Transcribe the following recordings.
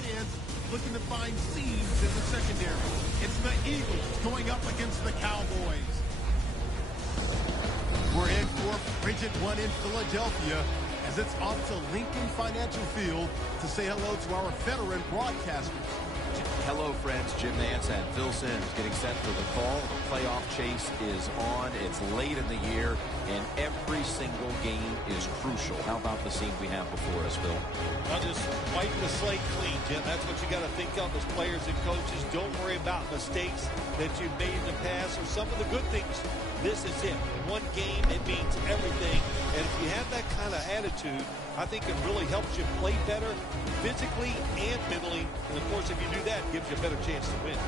tight ends looking to find seams in the secondary. It's the Eagles going up against the Cowboys. We're in for frigid one in Philadelphia as it's off to Lincoln Financial Field to say hello to our veteran broadcasters. Hello, friends. Jim Nantz and Phil Simms getting set for the fall. The playoff chase is on. It's late in the year, and every single game is crucial. How about the scene we have before us, Phil? I'll just wipe the slate clean, Jim. That's what you got to think of as players and coaches. Don't worry about mistakes that you've made in the past or some of the good things. This is it. One game, it means everything. And if you have that kind of attitude, I think it really helps you play better physically and mentally. And, of course, if you do that, it gives you a better chance to win.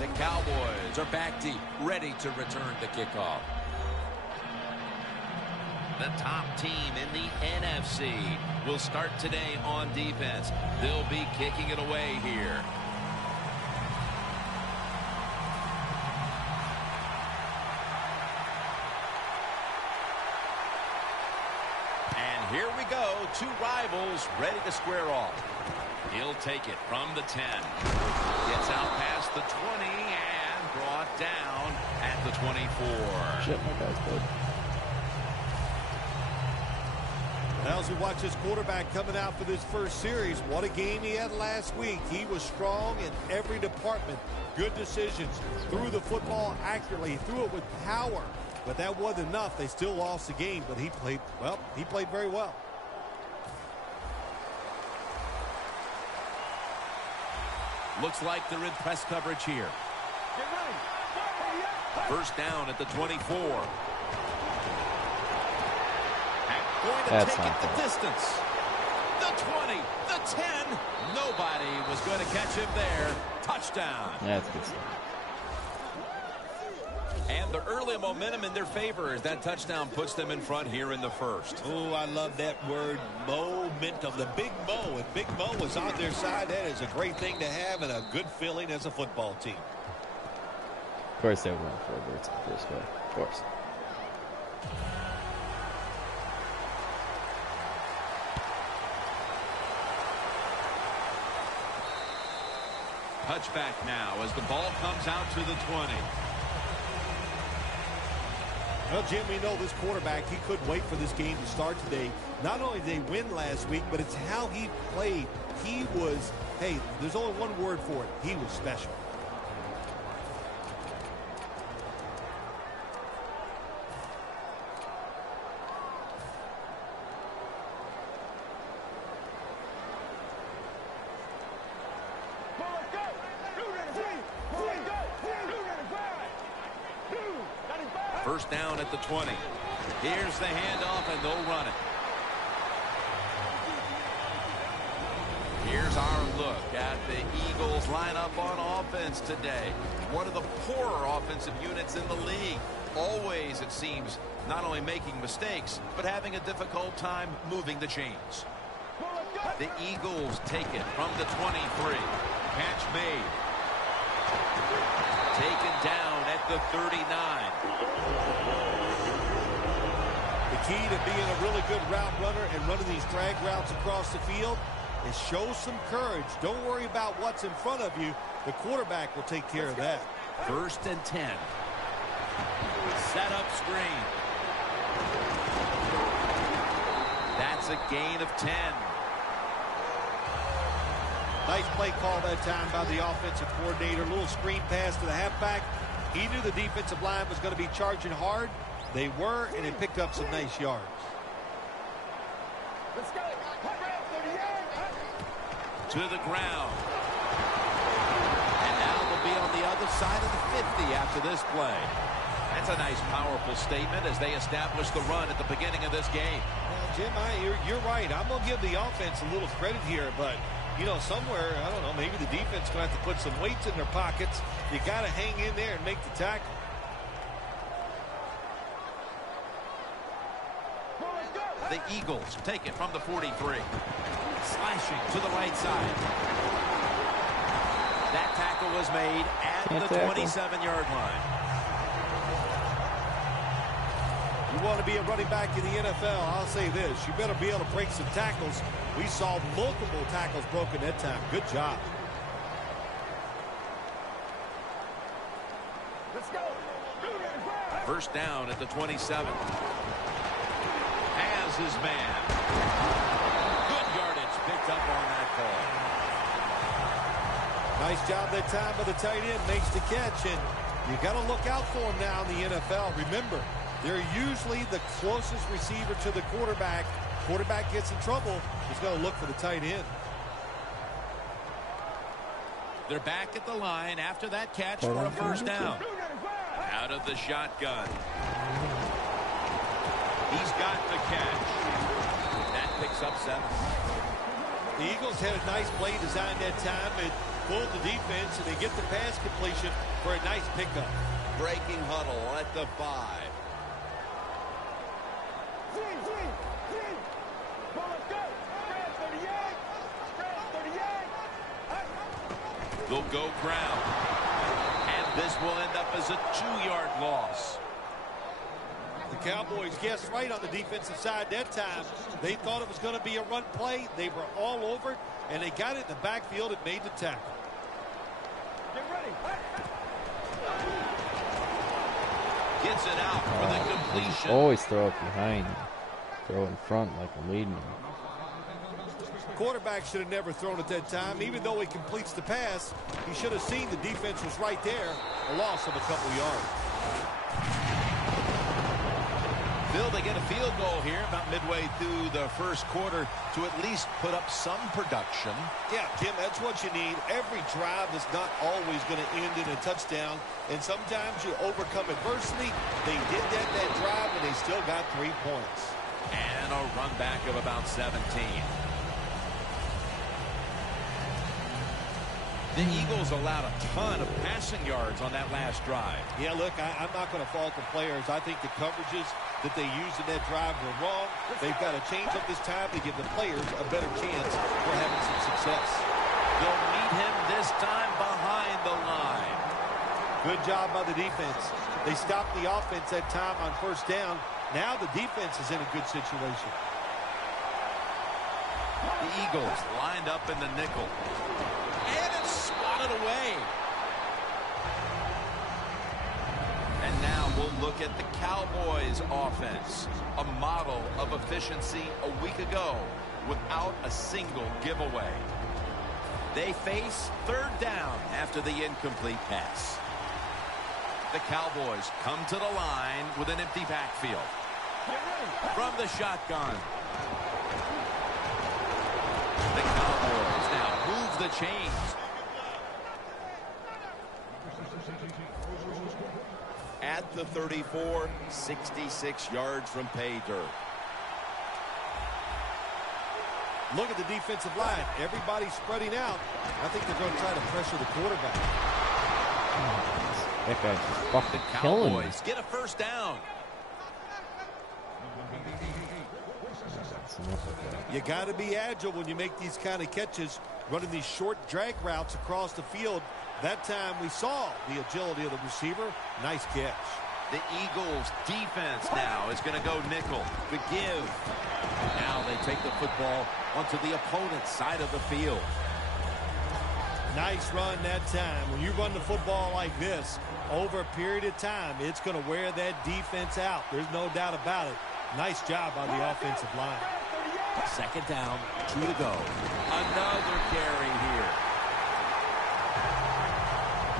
The Cowboys are back deep, ready to return the kickoff. The top team in the NFC will start today on defense. They'll be kicking it away here. Here we go, two rivals ready to square off. He'll take it from the 10. Gets out past the 20 and brought down at the 24. Shit, my guy's good. Now as we watch this quarterback coming out for this first series, what a game he had last week. He was strong in every department. Good decisions. Threw the football accurately. Threw it with power. But that wasn't enough. They still lost the game, but he played, well, he played very well. Looks like they're in press coverage here. First down at the 24. And going to take it the distance. The 20, the 10. Nobody was going to catch him there. Touchdown. Yeah, that's good stuff. And the early momentum in their favor as that touchdown puts them in front here in the first. Oh, I love that word, momentum. The big Mo, and Big Mo was on their side. That is a great thing to have and a good feeling as a football team. Of course they won 4 birds in the first play. Of course. Touchback now as the ball comes out to the 20. Well, Jim, we know this quarterback, he couldn't wait for this game to start today. Not only did they win last week, but it's how he played. He was, hey, there's only one word for it. He was special. First down at the 20. Here's the handoff, and they'll run it. Here's our look at the Eagles lineup on offense today. One of the poorer offensive units in the league. Always, it seems, not only making mistakes, but having a difficult time moving the chains. The Eagles take it from the 23. Catch made. Taken down at the 39. The key to being a really good route runner and running these drag routes across the field is show some courage. Don't worry about what's in front of you. The quarterback will take care of that. First and 10. Set up screen. That's a gain of 10. Nice play call that time by the offensive coordinator. A little screen pass to the halfback. He knew the defensive line was going to be charging hard. They were, and it picked up some nice yards. Let's go. To the ground. And now they'll be on the other side of the 50 after this play. That's a nice, powerful statement as they establish the run at the beginning of this game. Well, Jim, you're right. I'm going to give the offense a little credit here, but you know, somewhere, I don't know, maybe the defense going to have to put some weights in their pockets. You got to hang in there and make the tackle. The Eagles take it from the 43. Slashing to the right side. That tackle was made at the 27-yard line. want to be a running back in the NFL, I'll say this. You better be able to break some tackles. We saw multiple tackles broken that time. Good job. Let's go. First down at the 27. Has his man. Good yardage picked up on that call. Nice job that time by the tight end. Makes the catch, and you got to look out for him now in the NFL. Remember, they're usually the closest receiver to the quarterback. Quarterback gets in trouble, he's going to look for the tight end. They're back at the line after that catch for a first down. Out of the shotgun. He's got the catch. That picks up 7. The Eagles had a nice play designed that time. It fooled the defense, and they get the pass completion for a nice pickup. Breaking huddle at the 5. They'll go ground. And this will end up as a 2-yard loss. The Cowboys guessed right on the defensive side that time. They thought it was going to be a run play. They were all over it, and they got it in the backfield and made the tackle. Get ready. Gets it out for the completion. Always throw it behind. Throw it in front like I'm leading him. Quarterback should have never thrown it that time. Even though he completes the pass, he should have seen the defense was right there. A loss of a couple yards. Bill, they get a field goal here about midway through the first quarter to at least put up some production. Yeah, Jim, that's what you need. Every drive is not always going to end in a touchdown, and sometimes you overcome adversity. They did that drive, and they still got 3 points. And a run back of about 17. The Eagles allowed a ton of passing yards on that last drive. Yeah, look, I'm not going to fault the players. I think the coverages that they used in that drive were wrong. They've got to change up this time to give the players a better chance for having some success. They'll meet him this time behind the line. Good job by the defense. They stopped the offense that time on first down. Now the defense is in a good situation. The Eagles lined up in the nickel. And it's swatted away. And now we'll look at the Cowboys offense. A model of efficiency a week ago without a single giveaway. They face third down after the incomplete pass. The Cowboys come to the line with an empty backfield. From the shotgun. The Cowboys now move the chains. At the 34, 66 yards from pay dirt. Look at the defensive line. Everybody's spreading out. I think they're going to try to pressure the quarterback. That guy's just fucking The killing me. Cowboys get a first down. That's enough of that. You got to be agile when you make these kind of catches, running these short drag routes across the field. That time we saw the agility of the receiver. Nice catch. The Eagles defense now is going to go nickel. The give. Now they take the football onto the opponent's side of the field. Nice run that time. When you run the football like this over a period of time, it's going to wear that defense out. There's no doubt about it. Nice job by the offensive line. Second down, 2 to go. Another carry here.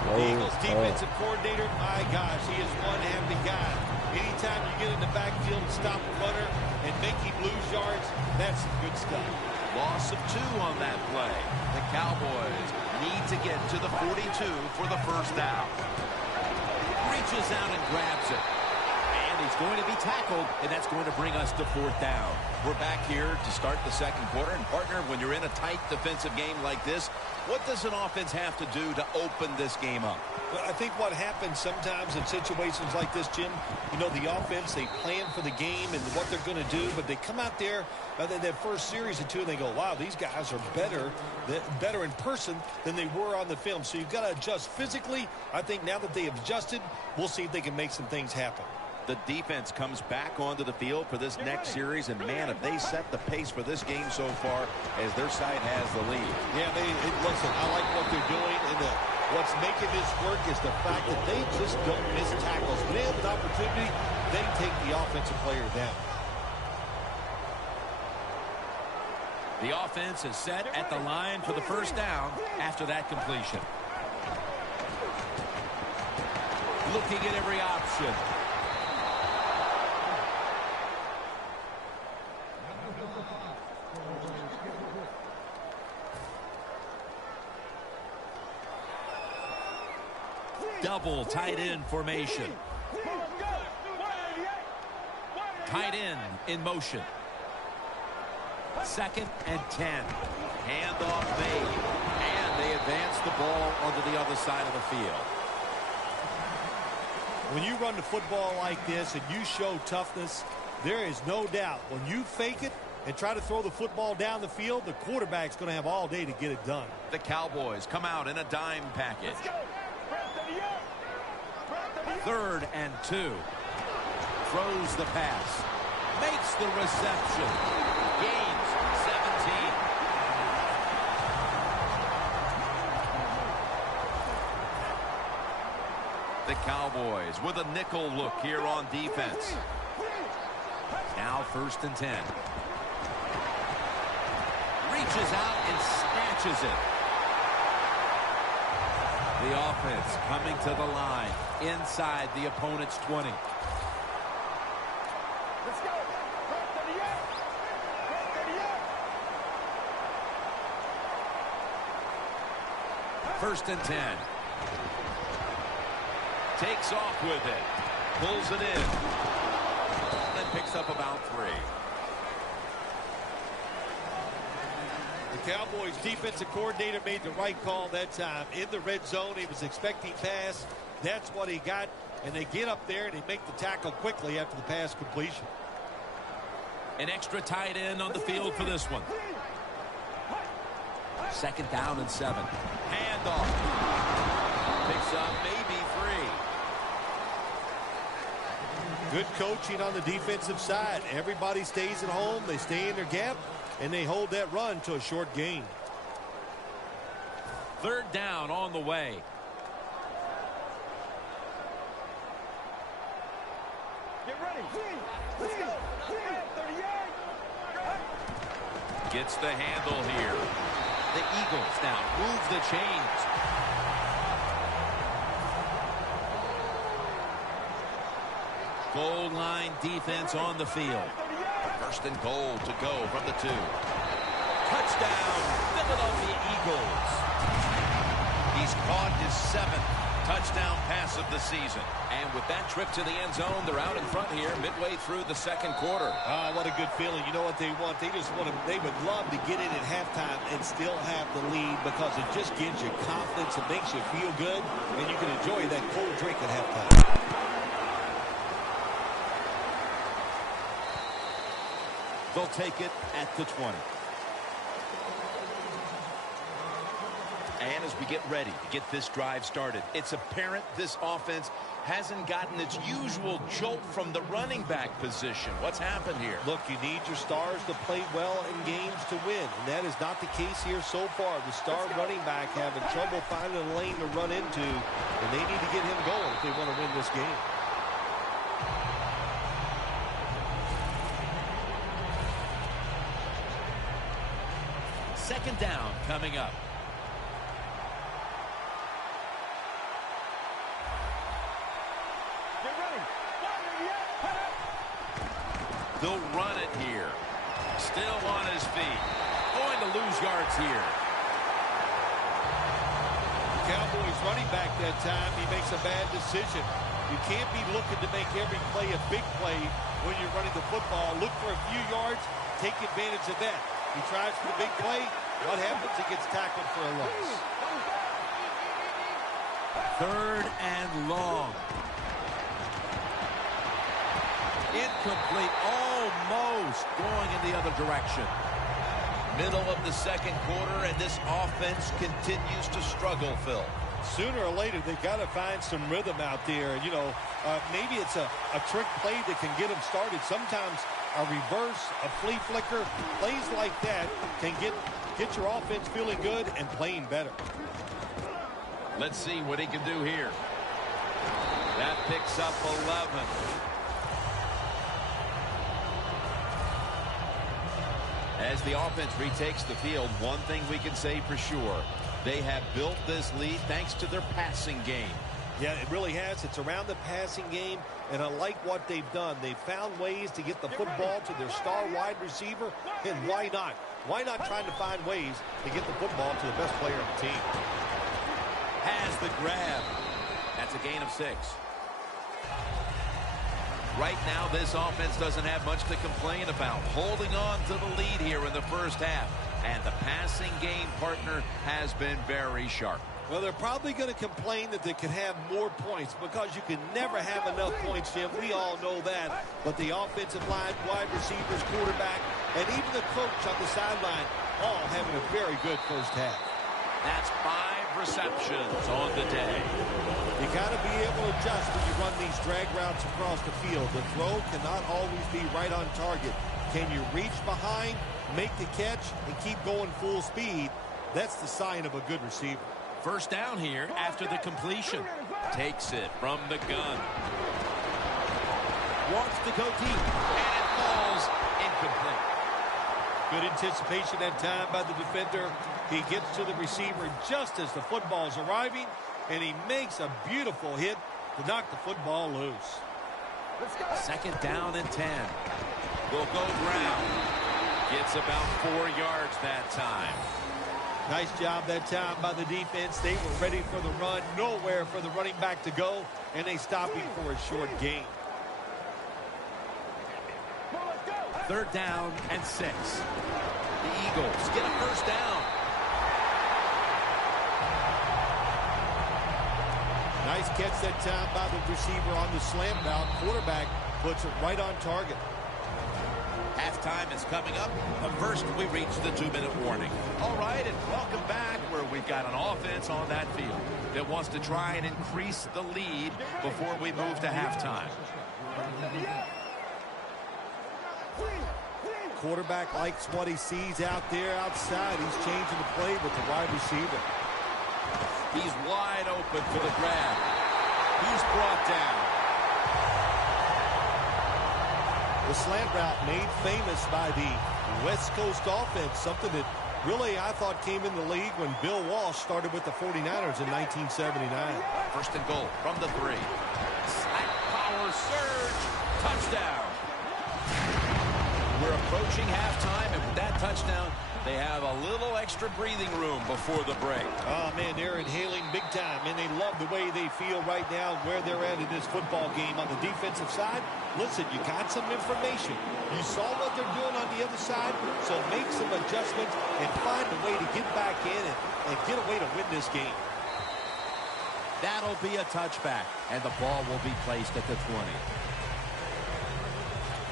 The Eagles defensive coordinator, my gosh, he is one happy guy. Anytime you get in the backfield and stop a runner and make him lose yards, that's some good stuff. Loss of 2 on that play. The Cowboys need to get to the 42 for the first down. Reaches out and grabs it. And he's going to be tackled, and that's going to bring us to 4th down. We're back here to start the second quarter. And, partner, when you're in a tight defensive game like this, what does an offense have to do to open this game up? Well, I think what happens sometimes in situations like this, Jim, you know, the offense, they plan for the game and what they're going to do, but they come out there that first series or 2 and they go, wow, these guys are better in person than they were on the film. So you've got to adjust physically. I think now that they have adjusted, we'll see if they can make some things happen. The defense comes back onto the field for this next series, and man, if they set the pace for this game so far as their side has the lead. Yeah, listen, I like what they're doing, and what's making this work is the fact that they just don't miss tackles. When they have an opportunity, they take the offensive player down. The offense is set at the line for the first down after that completion. Looking at every option. Double tight end formation. Tight end in motion. 2nd and 10. Handoff made. And they advance the ball onto the other side of the field. When you run the football like this and you show toughness, there is no doubt when you fake it and try to throw the football down the field, the quarterback's going to have all day to get it done. The Cowboys come out in a dime package. 3rd and 2. Throws the pass. Makes the reception. Gains 17. The Cowboys with a nickel look here on defense. Now 1st and 10. Reaches out and snatches it. The offense coming to the line inside the opponent's 20. Let's go. 1st and 10. Takes off with it. Pulls it in. And picks up about 3. The Cowboys defensive coordinator made the right call that time. In the red zone, he was expecting pass. That's what he got. And they get up there and they make the tackle quickly after the pass completion. An extra tight end on the field for this one. 2nd down and 7. Handoff. Picks up maybe 3. Good coaching on the defensive side. Everybody stays at home. They stay in their gap, and they hold that run to a short gain. 3rd down on the way. Get ready. Let's go. 38. Gets the handle here. The Eagles now move the chains. Goal line defense on the field. 1st and goal to go from the 2. Touchdown, Philadelphia Eagles. He's caught his 7th touchdown pass of the season. And with that trip to the end zone, they're out in front here midway through the 2nd quarter. What a good feeling. You know what they want? They would love to get in at halftime and still have the lead because it just gives you confidence. It makes you feel good, and you can enjoy that cold drink at halftime. They'll take it at the 20. And as we get ready to get this drive started, it's apparent this offense hasn't gotten its usual jolt from the running back position. What's happened here? Look, you need your stars to play well in games to win, and that is not the case here so far. The star running back having trouble finding a lane to run into, and they need to get him going if they want to win this game. Second down coming up. Get ready. They'll run it here. Still on his feet. Going to lose yards here. Cowboys running back that time, he makes a bad decision. You can't be looking to make every play a big play when you're running the football. Look for a few yards, take advantage of that. He tries for the big play. What happens? He gets tackled for a loss. 3rd and long. Incomplete. Almost going in the other direction. Middle of the 2nd quarter, and this offense continues to struggle, Phil. Sooner or later, they got to find some rhythm out there. You know, maybe it's a trick play that can get them started. Sometimes a reverse, a flea flicker, plays like that can get your offense feeling good and playing better. Let's see what he can do here. That picks up 11. As the offense retakes the field, one thing we can say for sure, they have built this lead thanks to their passing game. Yeah, it really has. It's around the passing game, and I like what they've done. They've found ways to get the football to their star wide receiver, and why not? Why not trying to find ways to get the football to the best player on the team? Has the grab. That's a gain of 6. Right now, this offense doesn't have much to complain about. Holding on to the lead here in the first half. And the passing game partner has been very sharp. Well, they're probably going to complain that they could have more points because you can never have enough points, Jim. We all know that. But the offensive line, wide receivers, quarterback, and even the coach on the sideline all having a very good first half. That's 5 receptions on the day. You got to be able to adjust when you run these drag routes across the field. The throw cannot always be right on target. Can you reach behind, make the catch, and keep going full speed? That's the sign of a good receiver. First down here after the completion. Takes it from the gun. Wants to go deep. And it falls incomplete. Good anticipation that time by the defender. He gets to the receiver just as the football's arriving, and he makes a beautiful hit to knock the football loose. Second down and 10. Will go ground. Gets about 4 yards that time. Nice job that time by the defense. They were ready for the run. Nowhere for the running back to go, and they stop him for a short gain. Third down and 6. The Eagles get a first down. Nice catch that time by the receiver on the slant route. Quarterback puts it right on target. Halftime is coming up, but first we reach the 2-minute warning. All right, and welcome back where we've got an offense on that field that wants to try and increase the lead before we move to halftime. Quarterback likes what he sees out there outside. He's changing the play with the wide receiver. He's wide open for the grab. He's brought down. The slant route made famous by the West Coast offense, something that really I thought came in the league when Bill Walsh started with the 49ers in 1979. First and goal from the 3. Slack power surge. Touchdown. We're approaching halftime, and with that touchdown, they have a little extra breathing room before the break. Oh, man, they're inhaling big time, and they love the way they feel right now where they're at in this football game. On the defensive side, listen, you got some information. You saw what they're doing on the other side, so make some adjustments and find a way to get back in and get a way to win this game. That'll be a touchback, and the ball will be placed at the 20.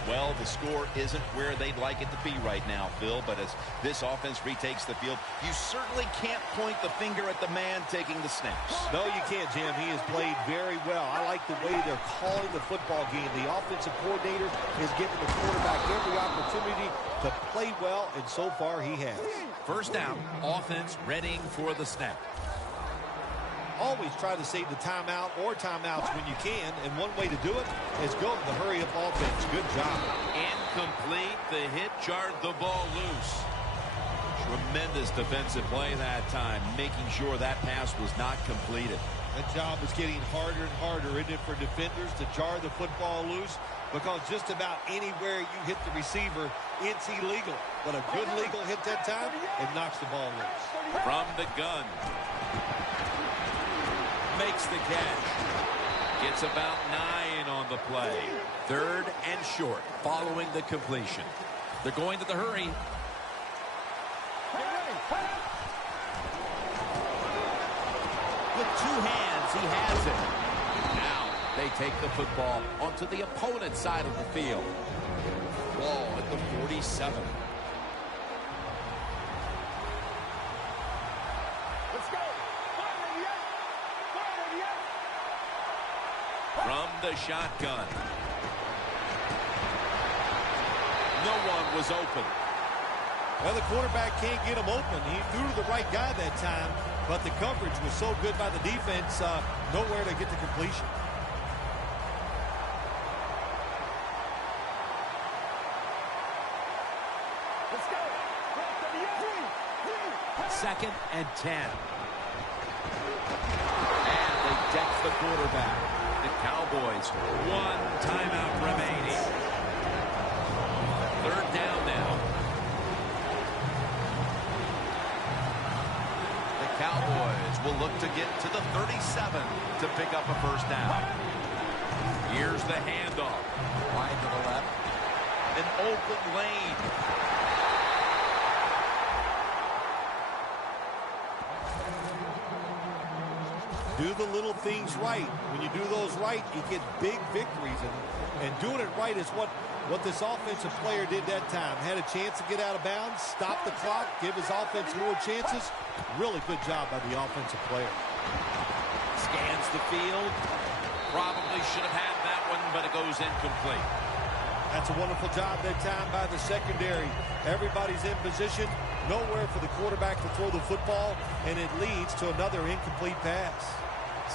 Well, the score isn't where they'd like it to be right now, Phil, but as this offense retakes the field, you certainly can't point the finger at the man taking the snaps. No, you can't, Jim. He has played very well. I like the way they're calling the football game. The offensive coordinator is giving the quarterback every opportunity to play well, and so far he has. First down, offense readying for the snap. Always try to save the timeout or timeouts when you can, and one way to do it is go to the hurry-up offense. Good job. Incomplete. The hit jarred the ball loose. Tremendous defensive play that time, making sure that pass was not completed. That job is getting harder and harder, isn't it, for defenders to jar the football loose, because just about anywhere you hit the receiver, it's illegal. But a good legal hit that time, it knocks the ball loose. From the gun. Makes the catch. Gets about 9 on the play. Third and short following the completion. They're going to the hurry. With 2 hands, he has it. Now they take the football onto the opponent's side of the field. Ball at the 47. the shotgun. No one was open. Well, the quarterback can't get him open. He threw to the right guy that time, but the coverage was so good by the defense, nowhere to get to completion. Let's go. 2nd and 10. And they deck the quarterback. The Cowboys, 1 timeout remaining. 3rd down now. The Cowboys will look to get to the 37 to pick up a 1st down. Here's the handoff. Wide to the left. An open lane. Do the little things right. When you do those right, you get big victories. And doing it right is what this offensive player did that time. Had a chance to get out of bounds, stop the clock, give his offense more chances. Really good job by the offensive player. Scans the field. Probably should have had that one, but it goes incomplete. That's a wonderful job that time by the secondary. Everybody's in position. Nowhere for the quarterback to throw the football, and it leads to another incomplete pass.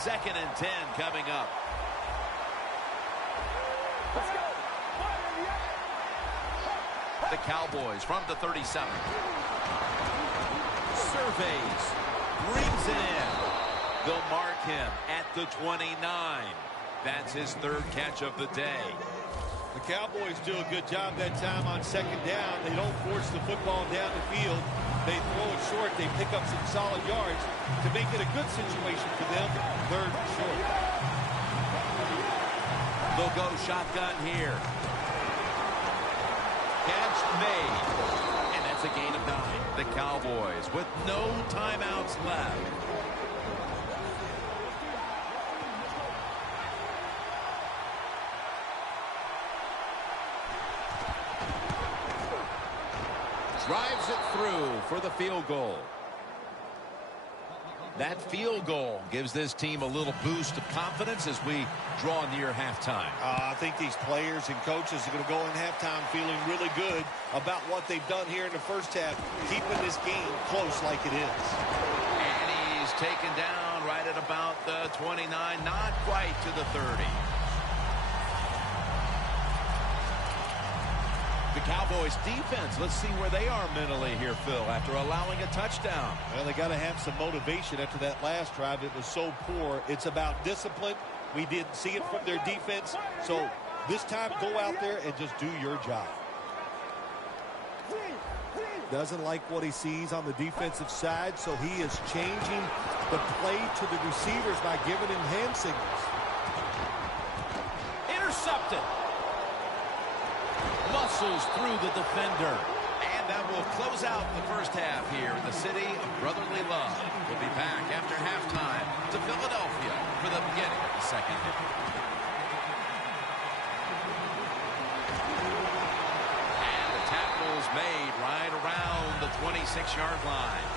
2nd and 10 coming up. Let's go. The Cowboys from the 37. Surveys. Brings it in. They'll mark him at the 29. That's his 3rd catch of the day. The Cowboys do a good job that time on 2nd down. They don't force the football down the field. They throw it short. They pick up some solid yards to make it a good situation for them. 3rd and short. They'll go shotgun here. Catch made. And that's a gain of 9. The Cowboys with no timeouts left. Drives it through for the field goal. That field goal gives this team a little boost of confidence as we draw near halftime. I think these players and coaches are going to go in halftime feeling really good about what they've done here in the 1st half, keeping this game close like it is. And he's taken down right at about the 29, not quite to the 30. The Cowboys defense, let's see where they are mentally here, Phil, after allowing a touchdown. Well, they got to have some motivation after that last drive. It was so poor. It's about discipline. We didn't see it from their defense. So this time, go out there and just do your job. Doesn't like what he sees on the defensive side, so he is changing the play to the receivers by giving him hand signals. Intercepted. Muscles through the defender. And that will close out the 1st half here in the city of brotherly love. We'll be back after halftime to Philadelphia for the beginning of the 2nd half. And the tackle's made right around the 26-yard line.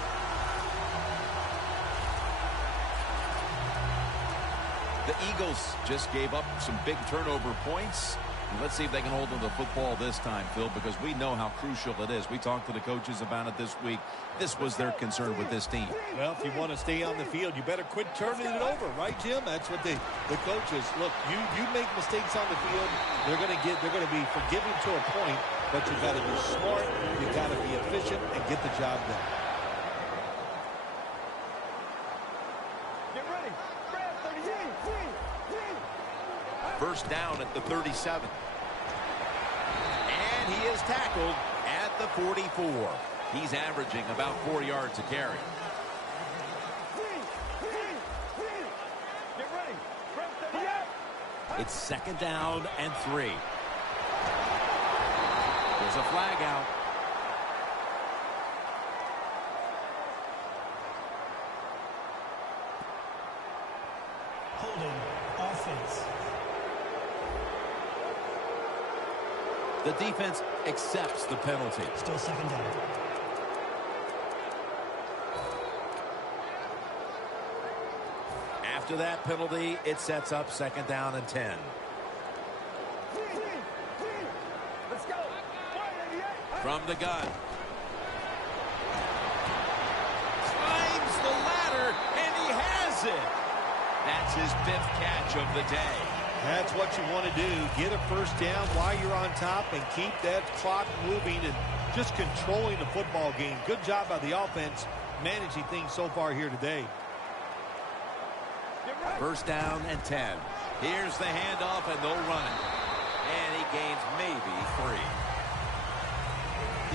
The Eagles just gave up some big turnover points. Let's see if they can hold on to the football this time, Phil, because we know how crucial it is. We talked to the coaches about it this week. This was their concern with this team. Well, if you want to stay on the field, you better quit turning it over, right, Jim? That's what the coaches look. You make mistakes on the field, they're going to be forgiving to a point, but you got to be smart, you got to be efficient, and get the job done. Get ready. Grab 38. 1st down at the 37. And he is tackled at the 44. He's averaging about 4 yards a carry. Get ready. Grab 38. It's 2nd down and 3. There's a flag out. Holding offense. The defense accepts the penalty. Still 2nd down. After that penalty, it sets up 2nd down and 10. From the gun. Climbs the ladder, and he has it. That's his 5th catch of the day. That's what you want to do. Get a first down while you're on top and keep that clock moving and just controlling the football game. Good job by the offense managing things so far here today. First down and 10. Here's the handoff, and they'll run it. And he gains maybe 3.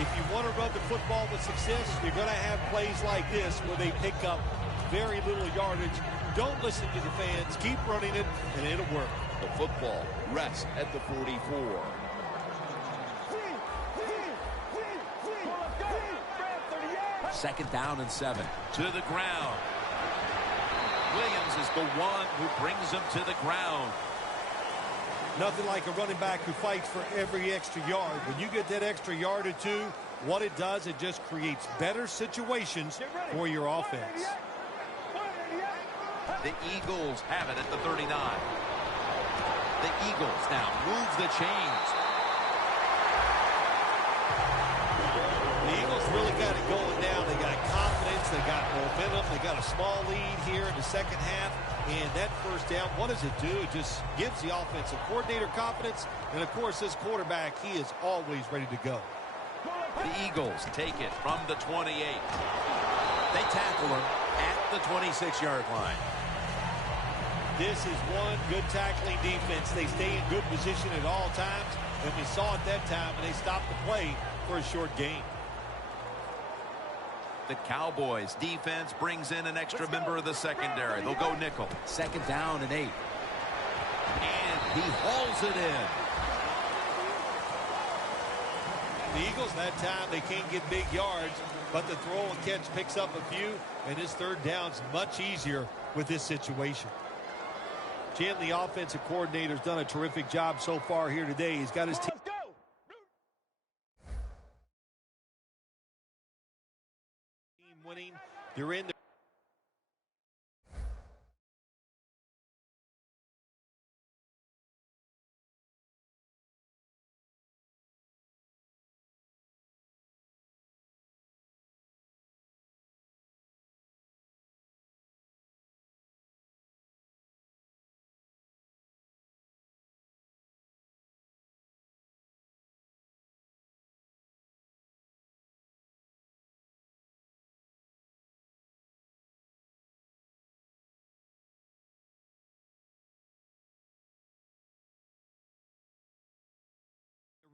If you want to run the football with success, you're going to have plays like this where they pick up very little yardage. Don't listen to the fans. Keep running it, and it'll work. The football rests at the 44. Second down and 7. To the ground. Williams is the one who brings him to the ground. Nothing like a running back who fights for every extra yard. When you get that extra yard or 2, what it does, it just creates better situations for your offense. The Eagles have it at the 39. The Eagles now move the chains. The Eagles really got it going now. They got confidence. They got momentum. They got a small lead here in the second half. And that first down, what does it do? It just gives the offensive coordinator confidence. And, of course, this quarterback, he is always ready to go. The Eagles take it from the 28. They tackle him at the 26-yard line. This is one good tackling defense. They stay in good position at all times. And we saw it that time, and they stopped the play for a short gain. The Cowboys defense brings in an extra member of the secondary. They'll go nickel. Second down and 8. And he hauls it in. The Eagles, that time, they can't get big yards, but the throw and catch picks up a few, and his third down's much easier with this situation. Jim, the offensive coordinator's done a terrific job so far here today. He's got his team winning. They're in there.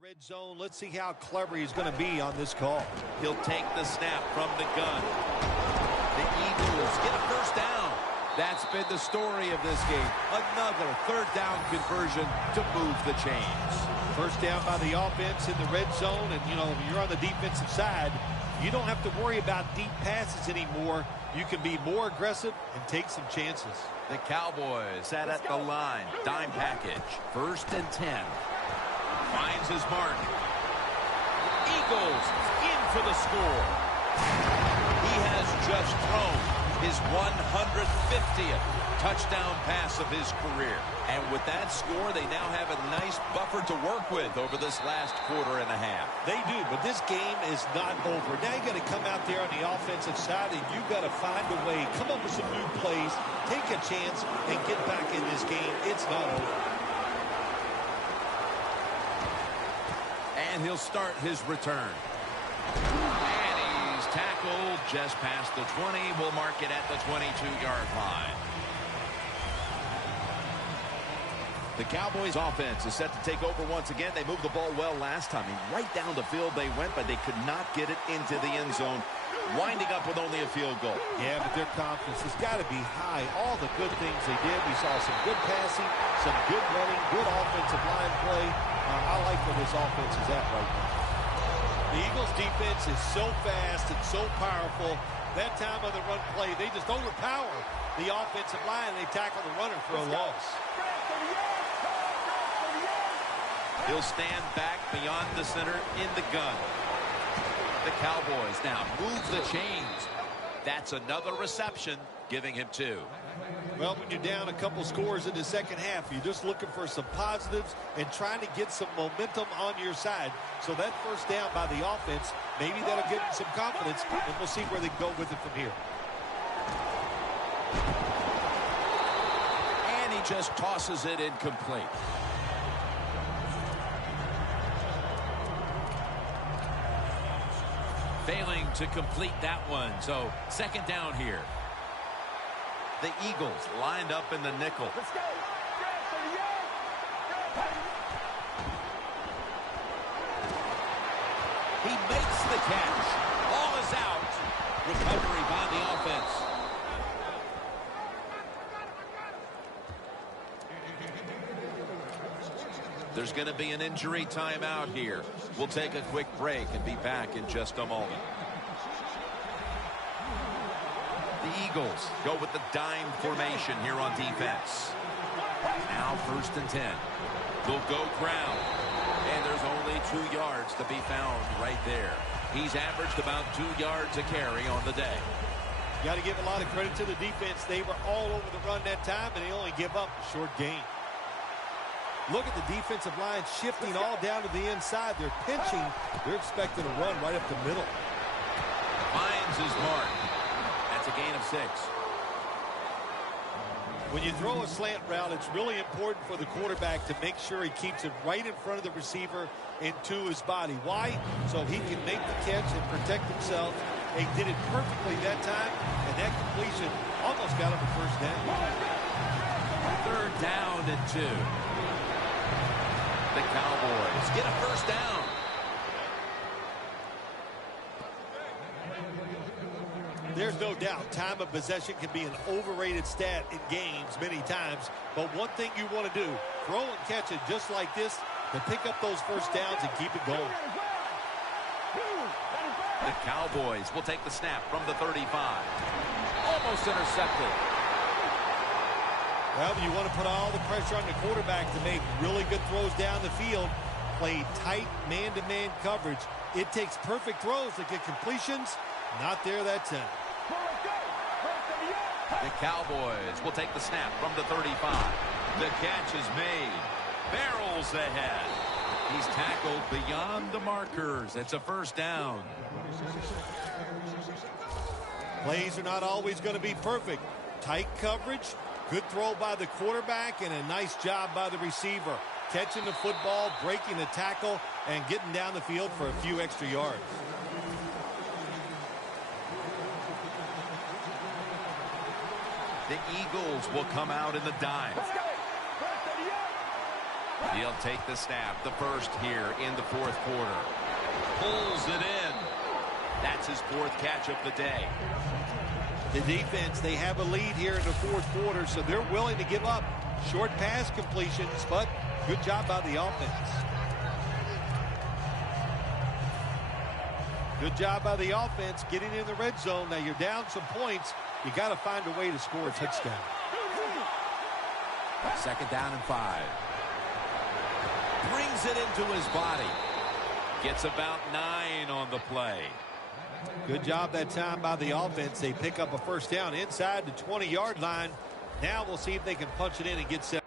Red zone. Let's see how clever he's going to be on this call. He'll take the snap from the gun. The Eagles get a first down. That's been the story of this game. Another third down conversion to move the chains. First down by the offense in the red zone. And, you know, when you're on the defensive side, you don't have to worry about deep passes anymore. You can be more aggressive and take some chances. The Cowboys sat at the line. Dime package. First and 10. Finds his mark. Eagles in for the score. He has just thrown his 150th touchdown pass of his career. And with that score, they now have a nice buffer to work with over this last quarter and a half. They do, but this game is not over. Now you got to come out there on the offensive side, and you got to find a way, come up with some new plays, take a chance, and get back in this game. It's not over. And he'll start his return. And he's tackled just past the 20. We'll mark it at the 22-yard line. The Cowboys offense is set to take over once again. They moved the ball well last time. Right down the field they went, but they could not get it into the end zone, winding up with only a field goal. Yeah, but their confidence has got to be high. All the good things they did. We saw some good passing, some good running, good offensive line play. I like where this offense is at right now. The Eagles defense is so fast and so powerful. That time of the run play, they just overpower the offensive line, and they tackle the runner for a loss. He'll stand back beyond the center in the gun. The Cowboys now move the chains. That's another reception, giving him 2. Well, when you're down a couple scores in the second half, you're just looking for some positives and trying to get some momentum on your side. So that first down by the offense, maybe that'll give them some confidence, and we'll see where they go with it from here. And he just tosses it incomplete. Failing to complete that one. So second down here. The Eagles lined up in the nickel. Let's go. Grab 30 yards. Grab. He makes the catch. Ball is out. Recovery by the offense. There's going to be an injury timeout here. We'll take a quick break and be back in just a moment. The Eagles go with the dime formation here on defense. Now 1st and 10. They'll go ground. And there's only 2 yards to be found right there. He's averaged about 2 yards a carry on the day. You got to give a lot of credit to the defense. They were all over the run that time, and they only give up a short gain. Look at the defensive line shifting all down to the inside. They're pinching. They're expecting a run right up the middle. Finds his mark. That's a gain of 6. When you throw a slant route, it's really important for the quarterback to make sure he keeps it right in front of the receiver and to his body. Why? So he can make the catch and protect himself. He did it perfectly that time, and that completion almost got him a first down. 3rd down and 2. The Cowboys get a first down. There's no doubt time of possession can be an overrated stat in games many times. But one thing you want to do, throw and catch it just like this to pick up those first downs and keep it going. The Cowboys will take the snap from the 35. Almost intercepted. Well, you want to put all the pressure on the quarterback to make really good throws down the field. Play tight man-to-man coverage. It takes perfect throws to get completions. Not there that time. The Cowboys will take the snap from the 35. The catch is made. Barrels ahead. He's tackled beyond the markers. It's a first down. Plays are not always going to be perfect. Tight coverage, good throw by the quarterback, and a nice job by the receiver. Catching the football, breaking the tackle, and getting down the field for a few extra yards. The Eagles will come out in the dime. He'll take the snap, the first here in the 4th quarter. Pulls it in. That's his 4th catch of the day. The defense, they have a lead here in the 4th quarter, so they're willing to give up short pass completions, but good job by the offense. Good job by the offense getting in the red zone. Now you're down some points. You got to find a way to score a touchdown. 2nd down and 5. Brings it into his body. Gets about 9 on the play. Good job that time by the offense. They pick up a first down inside the 20-yard line. Now we'll see if they can punch it in and get set.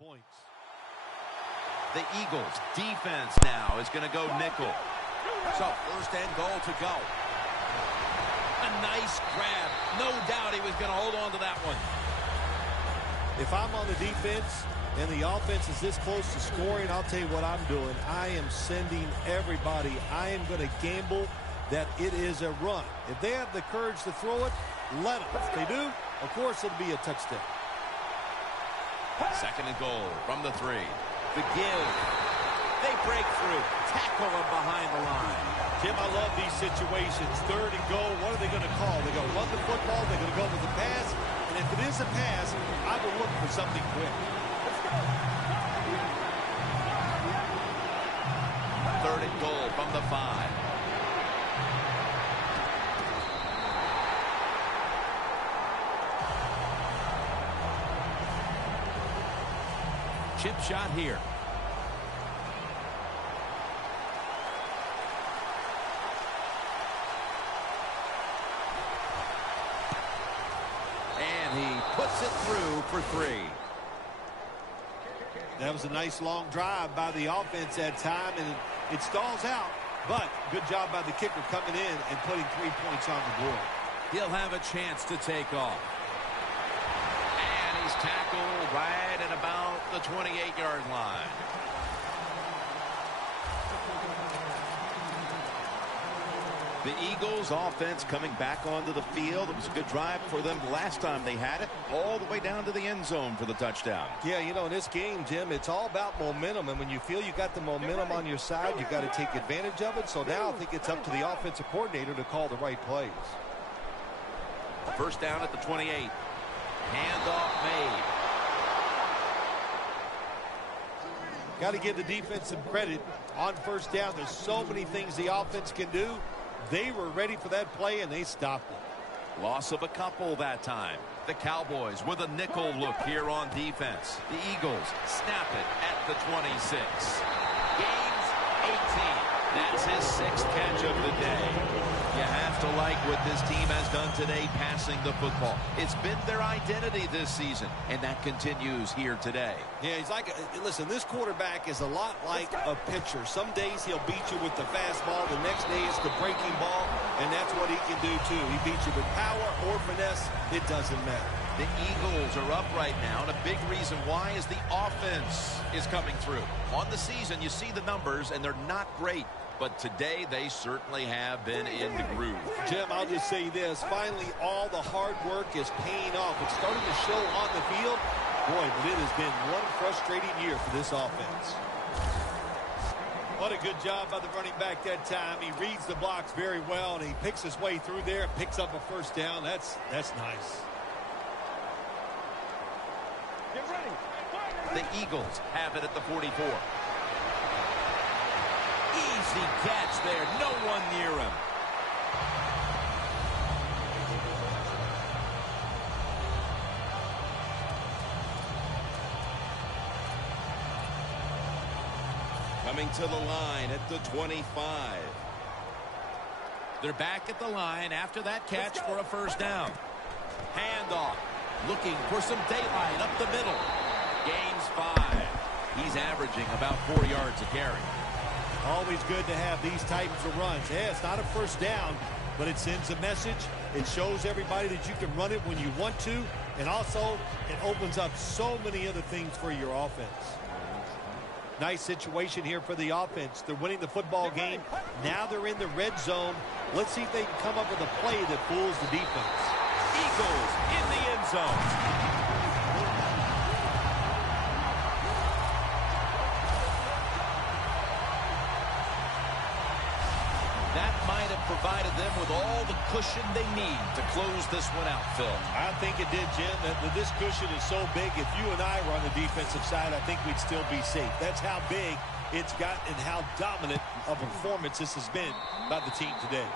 points. The Eagles defense now is going to go nickel. So first and goal to go. A nice grab. No doubt he was going to hold on to that one. If I'm on the defense and the offense is this close to scoring, I'll tell you what I'm doing. I am sending everybody. I am going to gamble that it is a run. If they have the courage to throw it, let them. If they do, of course it'll be a touchdown. Second and goal from the 3. The give. They break through. Tackle him behind the line. Tim, I love these situations. Third and goal. What are they going to call? They're going to run the football. They're going to go with the pass. And if it is a pass, I will look for something quick. Third and goal from the 5. Chip shot here. And he puts it through for 3. That was a nice long drive by the offense that time, and it stalls out. But good job by the kicker coming in and putting 3 points on the board. He'll have a chance to take off. And he's tackled right at about the 28-yard line. The Eagles offense coming back onto the field. It was a good drive for them last time they had it, all the way down to the end zone for the touchdown. Yeah, you know, in this game, Jim, it's all about momentum. And when you feel you got the momentum on your side, you got to take advantage of it. So now I think it's up to the offensive coordinator to call the right plays. First down at the 28. Handoff made. Got to give the defense some credit on first down. There's so many things the offense can do. They were ready for that play, and they stopped it. Loss of a couple that time. The Cowboys with a nickel look here on defense. The Eagles snap it at the 26. Gains 18. That's his 6th catch of the day. You have to like what this team has done today passing the football. It's been their identity this season, and that continues here today. Yeah, he's like, listen, this quarterback is a lot like a pitcher. Some days he'll beat you with the fastball. The next day it's the breaking ball, and that's what he can do too. He beats you with power or finesse. It doesn't matter. The Eagles are up right now, and a big reason why is the offense is coming through. On the season, you see the numbers, and they're not great. But today, they certainly have been in the groove. Jim, I'll just say this. Finally, all the hard work is paying off. It's starting to show on the field. Boy, but it has been one frustrating year for this offense. What a good job by the running back that time. He reads the blocks very well, and he picks his way through there and picks up a first down. That's nice. Get ready. The Eagles have it at the 44. Easy catch there. No one near him. Coming to the line at the 25. They're back at the line after that catch for a first down. Handoff. Looking for some daylight up the middle. Gains 5. He's averaging about 4 yards a carry. Always good to have these types of runs. Yeah, it's not a first down, but it sends a message. It shows everybody that you can run it when you want to, and also it opens up so many other things for your offense. Nice situation here for the offense. They're winning the football game. Now they're in the red zone. Let's see if they can come up with a play that fools the defense. Eagles in the end zone. That might have provided them with all the cushion they need to close this one out, Phil. I think it did, Jim. This cushion is so big, if you and I were on the defensive side, I think we'd still be safe. That's how big it's got and how dominant a performance this has been by the team today.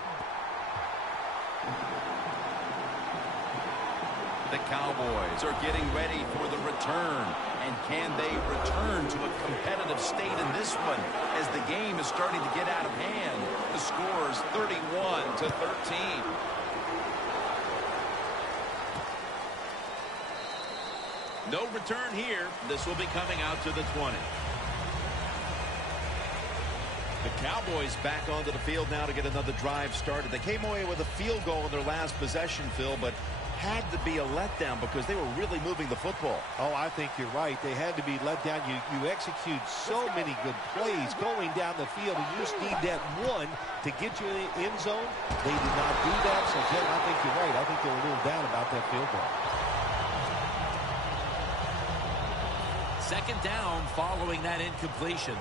The Cowboys are getting ready for the return. And can they return to a competitive state in this one as the game is starting to get out of hand? The score is 31-13. No return here. This will be coming out to the 20. The Cowboys back onto the field now to get another drive started. They came away with a field goal in their last possession, Phil, but had to be a letdown because they were really moving the football. Oh, I think you're right. They had to be let down. You execute so many good plays going down the field, and you just need that one to get you in the end zone. They did not do that, so Jim, I think you're right. I think they were a little down about that field goal. Second down following that incompletion.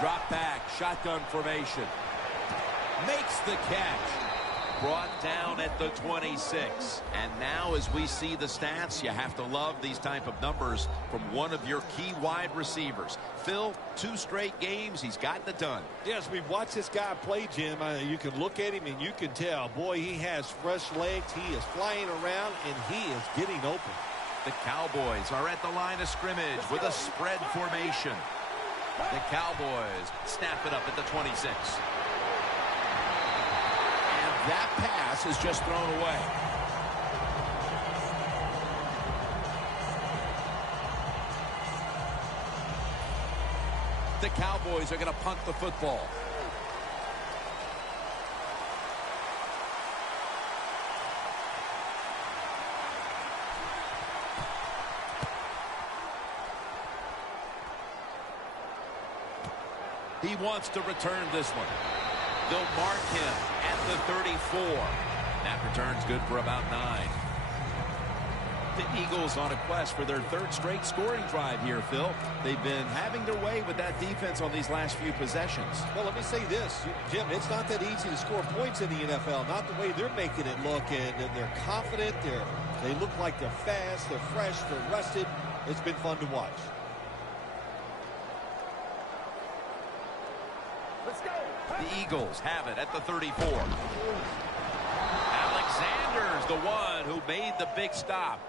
Drop back, shotgun formation. Makes the catch. Brought down at the 26. And now as we see the stats, you have to love these type of numbers from one of your key wide receivers. Phil, 2 straight games, he's gotten it done. Yes, we've watched this guy play, Jim. You can look at him and you can tell, boy, he has fresh legs. He is flying around and he is getting open. The Cowboys are at the line of scrimmage with a spread formation. The Cowboys snap it up at the 26. And that pass is just thrown away. The Cowboys are going to punt the football. He wants to return this one. They'll mark him at the 34. That return's good for about 9. The Eagles on a quest for their 3rd straight scoring drive here, Phil. They've been having their way with that defense on these last few possessions. Well, let me say this, Jim, it's not that easy to score points in the NFL, not the way they're making it look, and they're confident, they look like they're fast, they're fresh, they're rested. It's been fun to watch. The Eagles have it at the 34. Alexander's the one who made the big stop.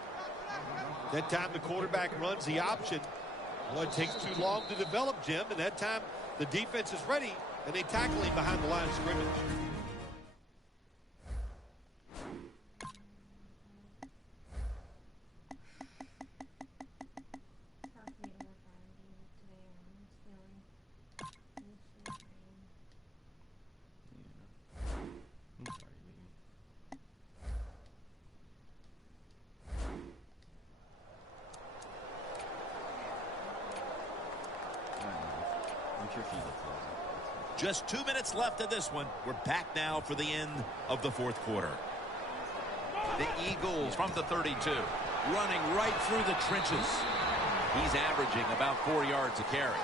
That time the quarterback runs the option. Well, it takes too long to develop, Jim, and that time the defense is ready, and they tackle him behind the line of scrimmage. Just 2 minutes left of this one. We're back now for the end of the 4th quarter. The Eagles from the 32, running right through the trenches. He's averaging about 4 yards a carry.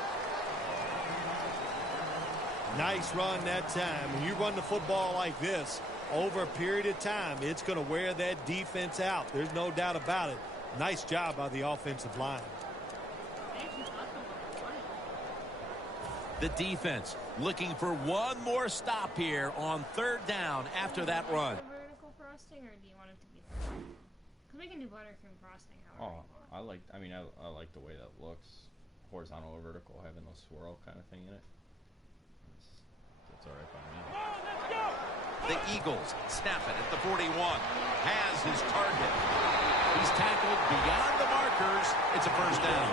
Nice run that time. When you run the football like this, over a period of time, it's going to wear that defense out. There's no doubt about it. Nice job by the offensive line. The defense looking for one more stop here on 3rd down after that run. Vertical frosting, or do you want it to be vertical? Because we can do buttercream frosting. I like the way that looks. Horizontal or vertical, having those swirl kind of thing in it. That's all right by me. The Eagles snap it at the 41. Has his target. He's tackled beyond the markers. It's a 1st down.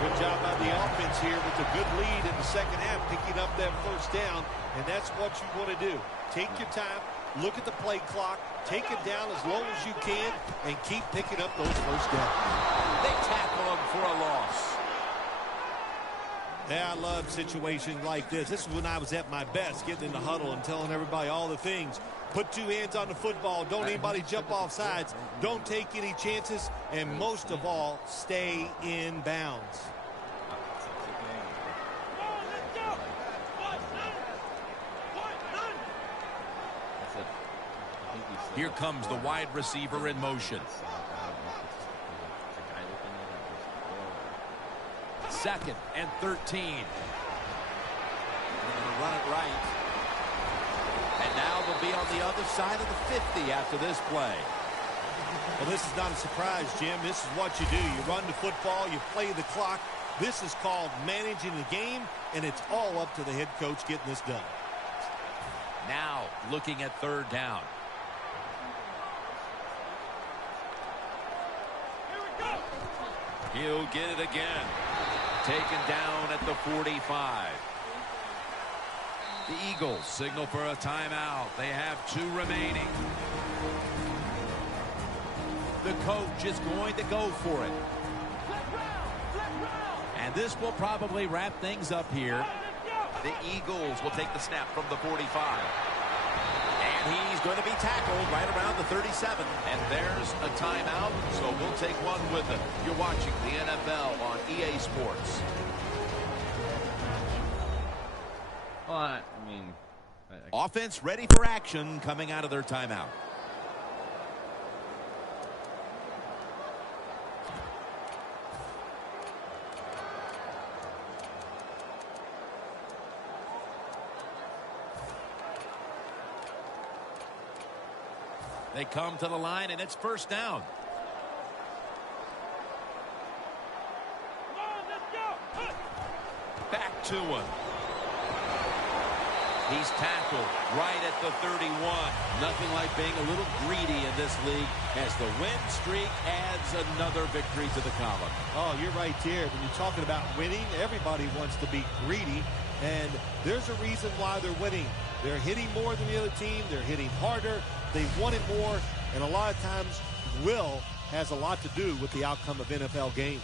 Good job by the offense here with a good lead in the second half, picking up that 1st down, and that's what you want to do. Take your time, look at the play clock, take it down as low as you can, and keep picking up those 1st downs. They tackle him for a loss. Yeah, I love situations like this. This is when I was at my best, getting in the huddle and telling everybody all the things. Put 2 hands on the football. Don't anybody jump off sides. Don't take any chances. And most of all, stay in bounds. Here comes the wide receiver in motion. 2nd and 13. They're going to run it right. And now they'll be on the other side of the 50 after this play. Well, this is not a surprise, Jim. This is what you do. You run the football, you play the clock. This is called managing the game, and it's all up to the head coach getting this done. Now looking at third down. He'll get it again. Taken down at the 45. The Eagles signal for a timeout. They have 2 remaining. The coach is going to go for it. And this will probably wrap things up here. The Eagles will take the snap from the 45. And he's going to be tackled right around the 37. And there's a timeout, so we'll take one with him. You're watching the NFL on EA Sports. Well, I mean... Offense ready for action coming out of their timeout. They come to the line, and it's first down. Back to him. He's tackled right at the 31. Nothing like being a little greedy in this league as the win streak adds another victory to the column. Oh, you're right there. When you're talking about winning, everybody wants to be greedy, and there's a reason why they're winning. They're hitting more than the other team. They're hitting harder. They want it more, and a lot of times will has a lot to do with the outcome of NFL games.